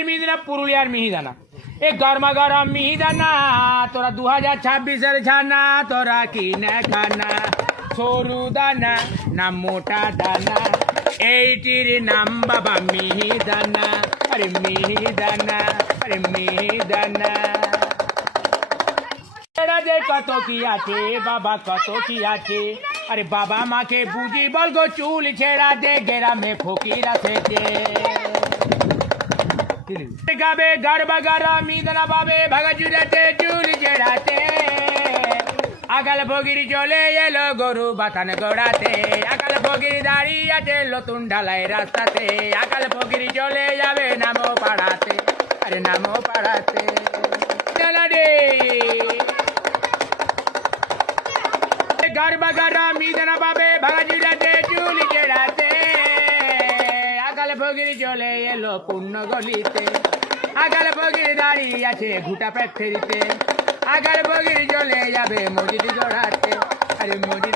মিহিদানা পুরুলিয়ার মিহিদানা এ গরমা গরম মিহিদানা তোরা 2026-এর ছানা তোরা কিনে খানা সরু দানা না মোটা দানা এইটির নাম বাবা মিহিদানা আরে মিহিদানা আরে মিহিদানা যে কত কি আছে বাবা কত কি আছে আরে বাবা মাকে বুঝি বলগো চুল ছেড়া দে গ্রামে ফকির আছে যে গাবে গরবা গরম মিহিদানা পাবে ভাগা জুড়াতে চুল ছেড়াতে আকাল ফকির চলে এলো গরু বাথান গোড়াতে আকাল ফকির দাঁড়িয়ে আছে নতুন ঢালাই রাস্তাতে আকাল ফকির চলে যাবে নামো পাড়াতে আরে নামো পাড়াতে রে গরবা গরম মিহিদানা পাবে ভাগা জুড়াতে চুল ছেড়াতে আকাল ফকির চলে এলো পূর্ণ গলিতে আকাল ফকির দাঁড়িয়ে আছে ঘুটা পেট ফেরিতে আকাল ফকির চলে যাবে মসজিদ গড়াতে আরে মসজিদ